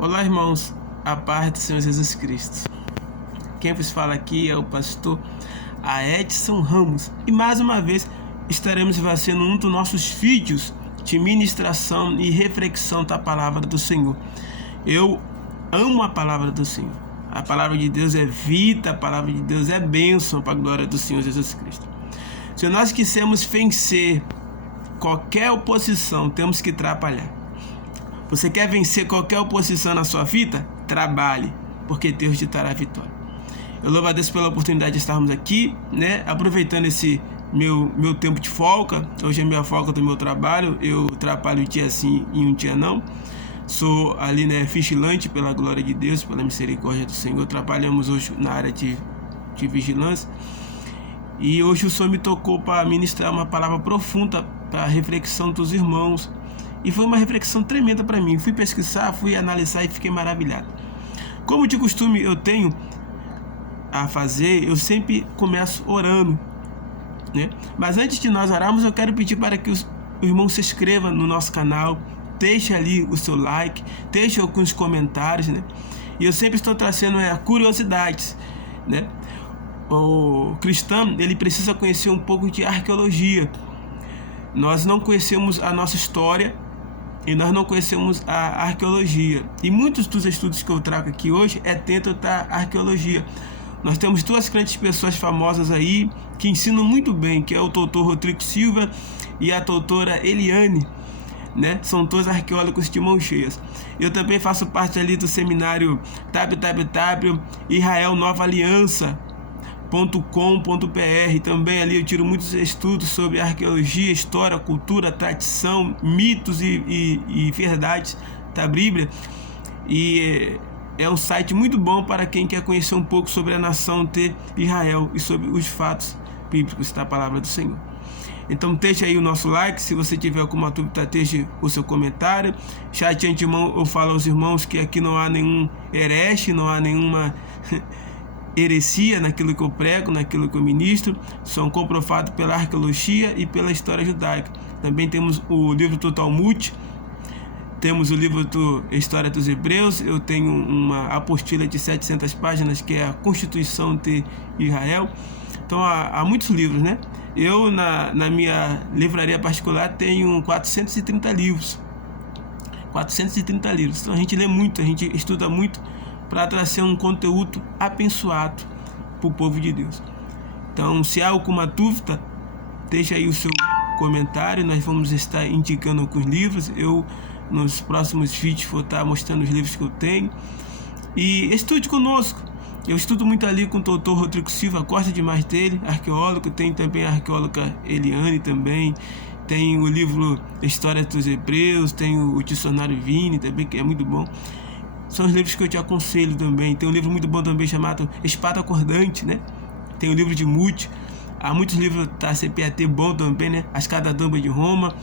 Olá, irmãos, a paz do Senhor Jesus Cristo. Quem vos fala aqui é o pastor Edson Ramos. E mais uma vez estaremos fazendo um dos nossos vídeos de ministração e reflexão da palavra do Senhor. Eu amo a palavra do Senhor. A palavra de Deus é vida, a palavra de Deus é bênção para a glória do Senhor Jesus Cristo. Se nós quisermos vencer qualquer oposição, temos que trabalhar. Você quer vencer qualquer oposição na sua vida? Trabalhe, porque Deus te dará a vitória. Eu louvo a Deus pela oportunidade de estarmos aqui, aproveitando esse meu tempo de folga. Hoje é minha folga do meu trabalho. Eu trabalho um dia sim e um dia não. Sou ali, vigilante pela glória de Deus, pela misericórdia do Senhor. Trabalhamos hoje na área de vigilância. E hoje o Senhor me tocou para ministrar uma palavra profunda para a reflexão dos irmãos. E foi uma reflexão tremenda para mim. Fui pesquisar, fui analisar e fiquei maravilhado. Como de costume eu tenho a fazer, eu sempre começo orando, Mas antes de nós orarmos, eu quero pedir para que o irmão se inscreva no nosso canal, deixe ali o seu like, deixe alguns comentários, E eu sempre estou trazendo curiosidades, O cristão, ele precisa conhecer um pouco de arqueologia. Nós não conhecemos a nossa história e nós não conhecemos a arqueologia. E muitos dos estudos que eu trago aqui hoje é dentro da arqueologia. Nós temos duas grandes pessoas famosas aí que ensinam muito bem, que é o doutor Rodrigo Silva e a doutora Eliane, São dois arqueólogos de mãos cheias. Eu também faço parte ali do seminário www.israelnovaaliança.com.br. Também ali eu tiro muitos estudos sobre arqueologia, história, cultura, tradição, mitos e verdades da Bíblia. E é um site muito bom para quem quer conhecer um pouco sobre a nação de Israel e sobre os fatos bíblicos da palavra do Senhor. Então deixe aí o nosso like, se você tiver alguma dúvida, deixe o seu comentário. Já de antemão eu falo aos irmãos que aqui não há nenhum herege, não há nenhuma heresia naquilo que eu prego, naquilo que eu ministro. São comprovados pela arqueologia e pela história judaica. Também temos o livro do Talmud, temos o livro da História dos Hebreus. Eu tenho uma apostila de 700 páginas que é a Constituição de Israel. Então há muitos livros, Eu na minha livraria particular tenho 430 livros. 430 livros. Então a gente lê muito, a gente estuda muito para trazer um conteúdo abençoado para o povo de Deus. Então, se há alguma dúvida, deixa aí o seu comentário. Nós vamos estar indicando alguns livros. Eu, nos próximos vídeos, vou estar mostrando os livros que eu tenho. E estude conosco. Eu estudo muito ali com o doutor Rodrigo Silva, gosto demais dele, arqueólogo. Tem também a arqueóloga Eliane também. Tem o livro História dos Hebreus, tem o dicionário Vini também, que é muito bom. São os livros que eu te aconselho também. Tem um livro muito bom também chamado Espada Acordante, Tem o livro de Mude. Há muitos livros da CPAT bom também, As Catadambas de Roma,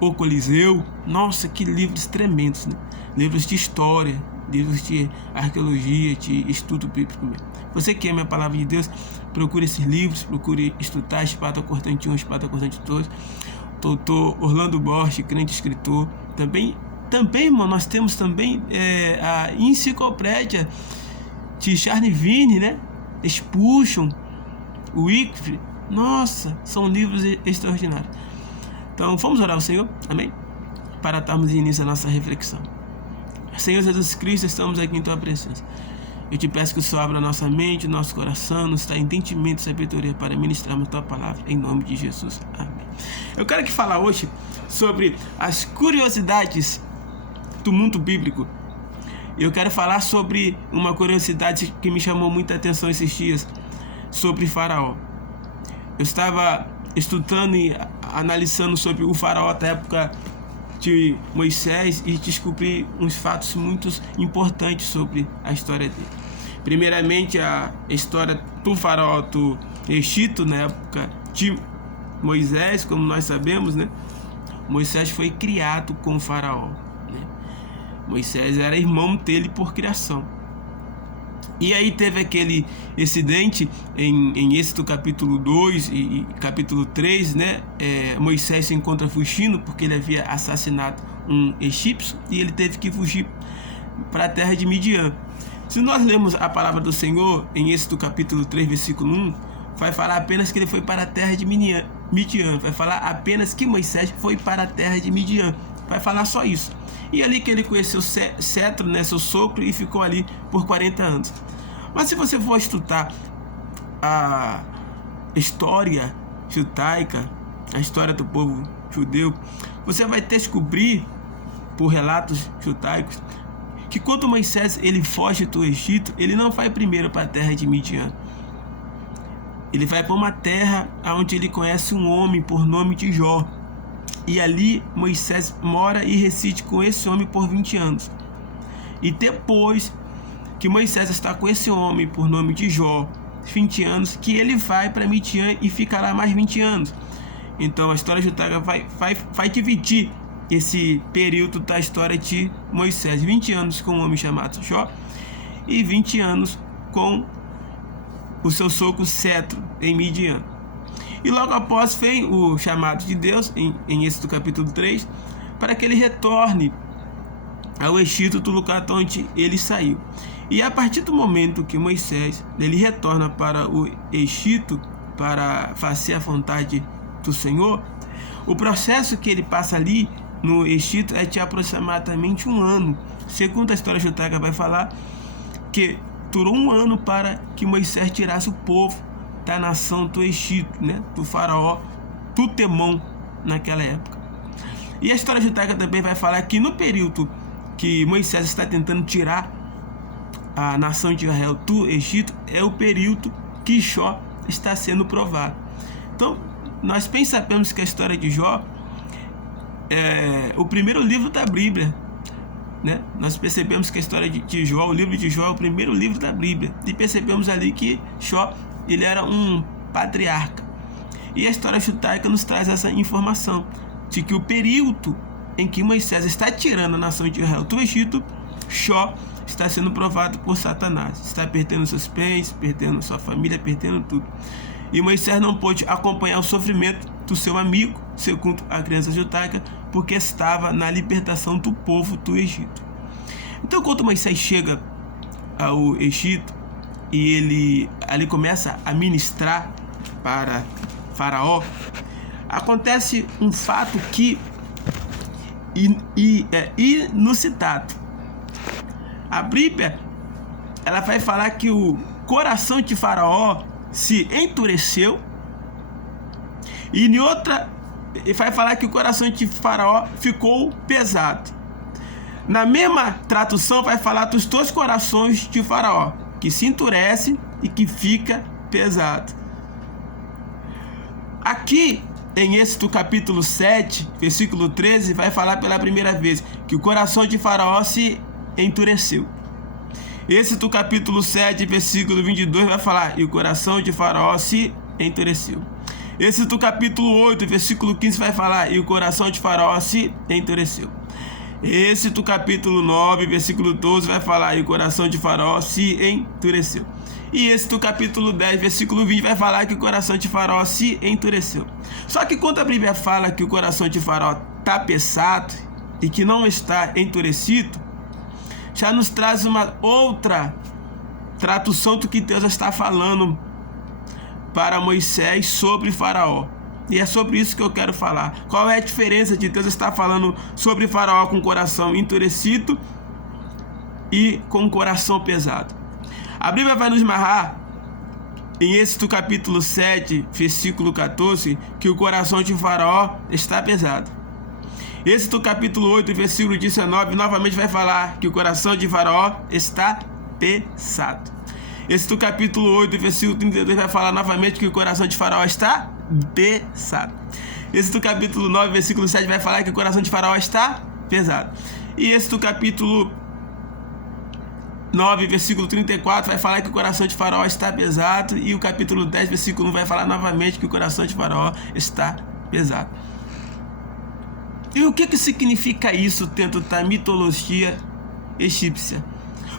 O Coliseu. Nossa, que livros tremendos, Livros de história, livros de arqueologia, de estudo bíblico mesmo. Você que ama a palavra de Deus, procure esses livros, procure estudar Espada Cortante 1, Espada Cortante 2. Doutor Orlando Bosch, grande escritor. Também, irmão, nós temos também a enciclopédia de Charles Vine, Spurgeon, Wycliffe. Nossa, são livros extraordinários. Então, vamos orar ao Senhor, amém? Para darmos início à nossa reflexão. Senhor Jesus Cristo, estamos aqui em Tua presença. Eu te peço que o Senhor abra nossa mente, nosso coração, nos dá entendimento e sabedoria para ministrarmos Tua palavra, em nome de Jesus, amém. Eu quero falar hoje sobre as curiosidades do mundo bíblico. Eu quero falar sobre uma curiosidade que me chamou muita atenção esses dias, sobre Faraó. Eu estava estudando e analisando sobre o Faraó da época de Moisés e descobri uns fatos muito importantes sobre a história dele. Primeiramente, a história do Faraó do Egito, na época de Moisés, como nós sabemos, Moisés foi criado com o Faraó. Moisés era irmão dele por criação. E aí teve aquele incidente em Êxodo capítulo 2 e capítulo 3, Moisés se encontra fugindo porque ele havia assassinado um egípcio e ele teve que fugir para a terra de Midian. Se nós lemos a palavra do Senhor em Êxodo capítulo 3, versículo 1, vai falar apenas que ele foi para a terra de Midian. Vai falar apenas que Moisés foi para a terra de Midian. Vai falar só isso. E ali que ele conheceu Cetro, né, seu sogro, e ficou ali por 40 anos. Mas se você for estudar a história judaica, a história do povo judeu, você vai descobrir, por relatos judaicos, que quando Moisés ele foge do Egito, ele não vai primeiro para a terra de Midian. Ele vai para uma terra onde ele conhece um homem por nome de Jó. E ali Moisés mora e reside com esse homem por 20 anos. E depois que Moisés está com esse homem por nome de Jó, 20 anos, que ele vai para Midian e fica lá mais 20 anos. Então a história judaica vai dividir esse período da história de Moisés. 20 anos com um homem chamado Jó e 20 anos com o seu sogro Cetro em Midian. E logo após vem o chamado de Deus em Êxodo capítulo 3 para que ele retorne ao Egito, do lugar onde ele saiu. E a partir do momento que Moisés ele retorna para o Egito para fazer a vontade do Senhor, o processo que ele passa ali no Egito é de aproximadamente um ano. Segundo a história judaica vai falar que durou um ano para que Moisés tirasse o povo da nação do Egito, né, do faraó Tutemão naquela época. E a história judaica também vai falar que no período que Moisés está tentando tirar a nação de Israel do Egito, é o período que Jó está sendo provado. Então, nós bem sabemos que a história de Jó é o primeiro livro da Bíblia, né? Nós percebemos que a história de Jó, o livro de Jó é o primeiro livro da Bíblia. E percebemos ali que Jó ele era um patriarca. E a história judaica nos traz essa informação de que o período em que Moisés está tirando a nação de Israel do Egito, Jó está sendo provado por Satanás. Está perdendo seus bens, perdendo sua família, perdendo tudo. E Moisés não pôde acompanhar o sofrimento do seu amigo, segundo a crença judaica, porque estava na libertação do povo do Egito. Então, quando Moisés chega ao Egito e ele ali começa a ministrar para Faraó, acontece um fato que é inusitado. A Bíblia ela vai falar que o coração de Faraó se endureceu, e em outra vai falar que o coração de Faraó ficou pesado. Na mesma tradução vai falar dos dois corações de Faraó, que se endurece e que fica pesado. Aqui em Êxodo capítulo 7, versículo 13, vai falar pela primeira vez que o coração de Faraó se endureceu. Êxodo capítulo 7, versículo 22 vai falar: e o coração de Faraó se endureceu. Êxodo capítulo 8, versículo 15 vai falar: e o coração de Faraó se endureceu. Êxodo capítulo 9, versículo 12 vai falar: e o coração de Faraó se endureceu. E Êxodo capítulo 10, versículo 20 vai falar que o coração de Faraó se endureceu. Só que quando a Bíblia fala que o coração de Faraó está pesado e que não está endurecido, já nos traz uma outra tradução do que Deus está falando para Moisés sobre Faraó. E é sobre isso que eu quero falar. Qual é a diferença de Deus estar falando sobre Faraó com o coração endurecido e com o coração pesado? A Bíblia vai nos narrar em Êxodo capítulo 7, versículo 14, que o coração de Faraó está pesado. Êxodo capítulo 8, versículo 19, novamente vai falar que o coração de Faraó está pesado. Êxodo capítulo 8, versículo 32 vai falar novamente que o coração de Faraó está pesado. Êxodo capítulo 9, versículo 7 vai falar que o coração de Faraó está pesado. E Êxodo capítulo 9, versículo 34 vai falar que o coração de Faraó está pesado. E o capítulo 10, versículo 1 vai falar novamente que o coração de Faraó está pesado. E o que significa isso dentro da mitologia egípcia?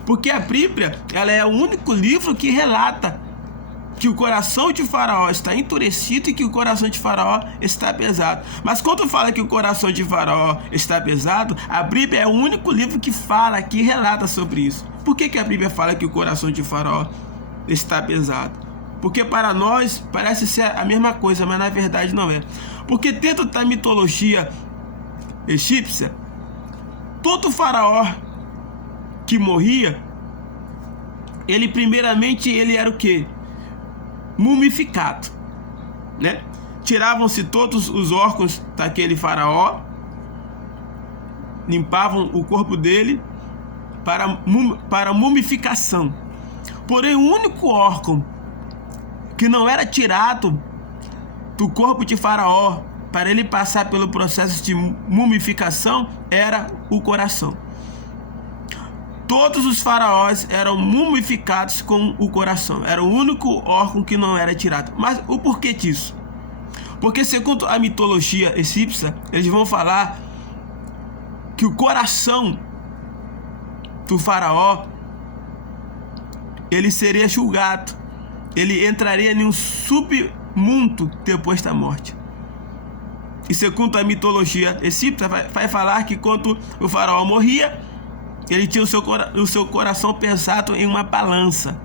Porque a Bíblia ela é o único livro que relata que o coração de Faraó está endurecido e que o coração de Faraó está pesado. Mas quando fala que o coração de Faraó está pesado, a Bíblia é o único livro que fala, que relata sobre isso. Por que a Bíblia fala que o coração de Faraó está pesado? Porque para nós parece ser a mesma coisa, mas na verdade não é. Porque dentro da mitologia egípcia, todo faraó que morria, ele primeiramente ele era o quê? Mumificado, né? Tiravam-se todos os órgãos daquele faraó, limpavam o corpo dele para mumificação. Porém, o único órgão que não era tirado do corpo de Faraó para ele passar pelo processo de mumificação era o coração. Todos os faraós eram mumificados com o coração. Era o único órgão que não era tirado. Mas o porquê disso? Porque segundo a mitologia egípcia, eles vão falar que o coração do faraó ele seria julgado. Ele entraria em um submundo depois da morte. E segundo a mitologia egípcia, vai falar que quando o faraó morria, ele tinha o seu coração pesado em uma balança.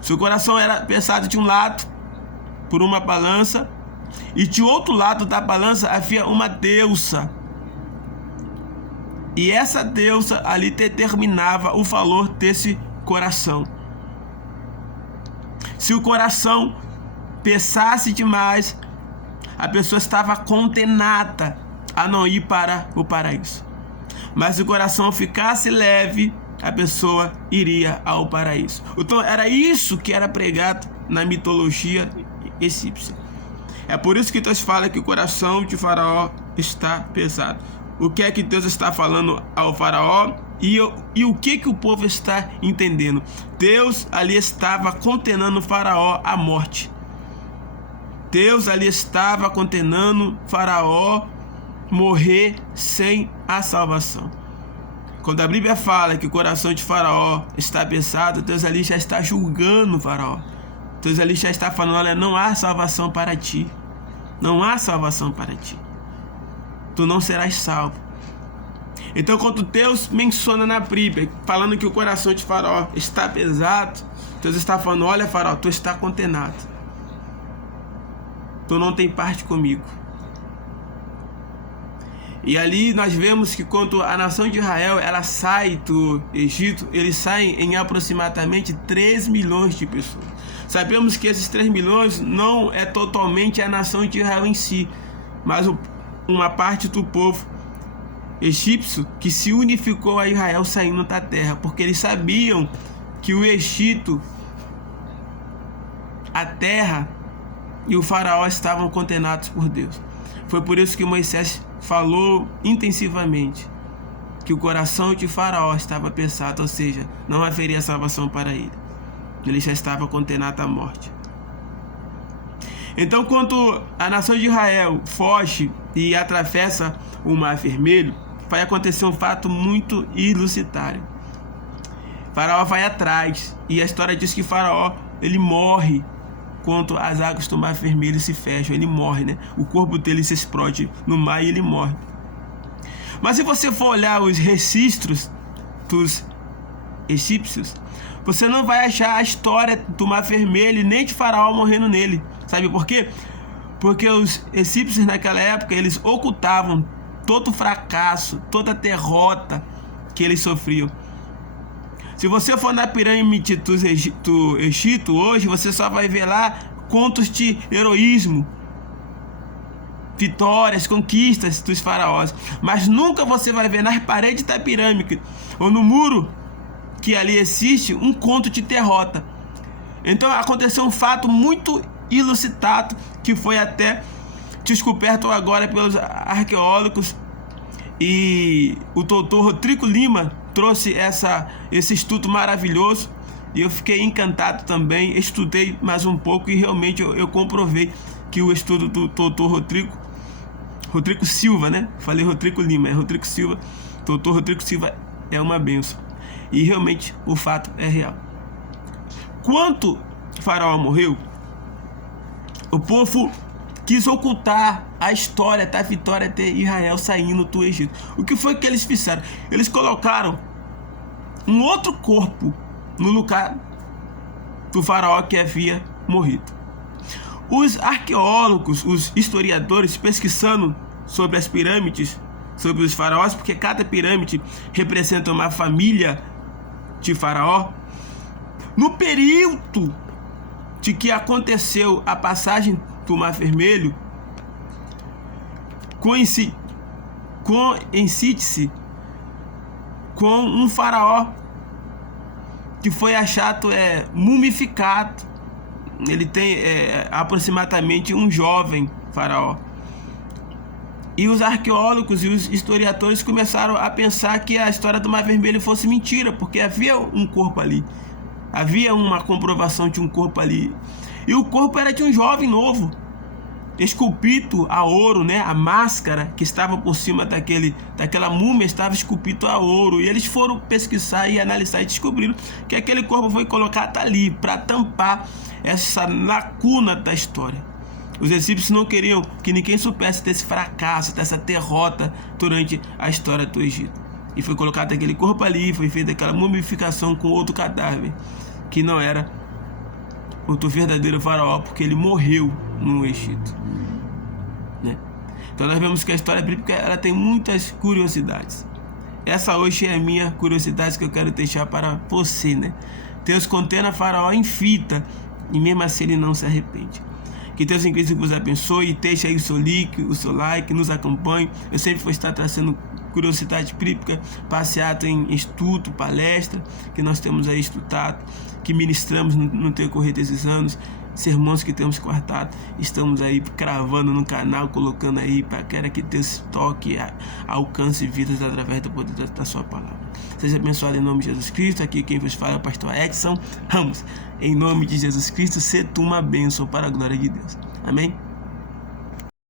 Seu coração era pesado de um lado por uma balança, e de outro lado da balança havia uma deusa. E essa deusa ali determinava o valor desse coração. Se o coração pesasse demais, a pessoa estava condenada a não ir para o paraíso. Mas se o coração ficasse leve, a pessoa iria ao paraíso. Então era isso que era pregado na mitologia egípcia. É por isso que Deus fala que o coração de Faraó está pesado. O que é que Deus está falando ao Faraó e o que o povo está entendendo? Deus ali estava condenando o Faraó à morte. Deus ali estava condenando o Faraó morrer sem a salvação. Quando a Bíblia fala que o coração de Faraó está pesado, Deus ali já está julgando o Faraó. Deus ali já está falando: olha, não há salvação para ti. Não há salvação para ti. Tu não serás salvo. Então, quando Deus menciona na Bíblia, falando que o coração de Faraó está pesado, Deus está falando: olha, Faraó, tu está condenado. Tu não tem parte comigo. E ali nós vemos que quando a nação de Israel ela sai do Egito, eles saem em aproximadamente 3 milhões de pessoas. Sabemos que esses 3 milhões não é totalmente a nação de Israel em si, mas uma parte do povo egípcio que se unificou a Israel saindo da terra, porque eles sabiam que o Egito, a terra e o faraó estavam condenados por Deus. Foi por isso que Moisés falou intensivamente que o coração de Faraó estava pesado, ou seja, não haveria salvação para ele. Ele já estava condenado à morte. Então, quando a nação de Israel foge e atravessa o Mar Vermelho, vai acontecer um fato muito ilucitário. Faraó vai atrás, e a história diz que Faraó ele morre quando as águas do Mar Vermelho se fecham. Ele morre, né? O corpo dele se explode no mar e ele morre. Mas se você for olhar os registros dos egípcios, você não vai achar a história do Mar Vermelho nem de Faraó morrendo nele. Sabe por quê? Porque os egípcios naquela época eles ocultavam todo o fracasso, toda a derrota que eles sofriam. Se você for na pirâmide do Egito hoje, você só vai ver lá contos de heroísmo, vitórias, conquistas dos faraós. Mas nunca você vai ver nas paredes da pirâmide ou no muro que ali existe um conto de derrota. Então aconteceu um fato muito ilusitado que foi até descoberto agora pelos arqueólogos, e o doutor Rodrigo Lima trouxe esse estudo maravilhoso e eu fiquei encantado também. Estudei mais um pouco e realmente eu comprovei que o estudo do doutor Rodrigo Silva, né? Falei Rodrigo Lima, é Rodrigo Silva. Doutor Rodrigo Silva é uma bênção. E realmente o fato é real. Enquanto Faraó morreu, o povo quis ocultar a história da vitória de Israel saindo do Egito. O que foi que eles fizeram? Eles colocaram um outro corpo no lugar do faraó que havia morrido. Os arqueólogos, os historiadores, pesquisando sobre as pirâmides, sobre os faraós, porque cada pirâmide representa uma família de faraó, no período de que aconteceu a passagem do Mar Vermelho, coincide-se com um faraó que foi achado mumificado. Ele tem aproximadamente um jovem faraó. E os arqueólogos e os historiadores começaram a pensar que a história do Mar Vermelho fosse mentira, porque havia um corpo ali. Havia uma comprovação de um corpo ali. E o corpo era de um jovem novo, esculpido a ouro, né? A máscara que estava por cima daquela múmia estava esculpido a ouro. E eles foram pesquisar e analisar e descobriram que aquele corpo foi colocado ali para tampar essa lacuna da história. Os egípcios não queriam que ninguém soubesse desse fracasso, dessa derrota durante a história do Egito. E foi colocado aquele corpo ali, foi feita aquela mumificação com outro cadáver, que não era o verdadeiro faraó, porque ele morreu no Egito, né? Então nós vemos que a história bíblica ela tem muitas curiosidades. Essa hoje é a minha curiosidade que eu quero deixar para você, né? Deus condena Faraó em fita e mesmo assim ele não se arrepende. Que Deus em Cristo vos abençoe, deixe aí o seu like, nos acompanhe. Eu sempre vou estar trazendo curiosidade bíblica, passeado em estudo, palestra, que nós temos aí estudado, que ministramos no decorrer desses anos, sermões que temos quartado, estamos aí cravando no canal, colocando aí para que Deus toque, alcance vidas através do poder da sua palavra. Seja abençoado em nome de Jesus Cristo. Aqui quem vos fala é o pastor Edson Ramos. Em nome de Jesus Cristo, seja uma bênção para a glória de Deus. Amém?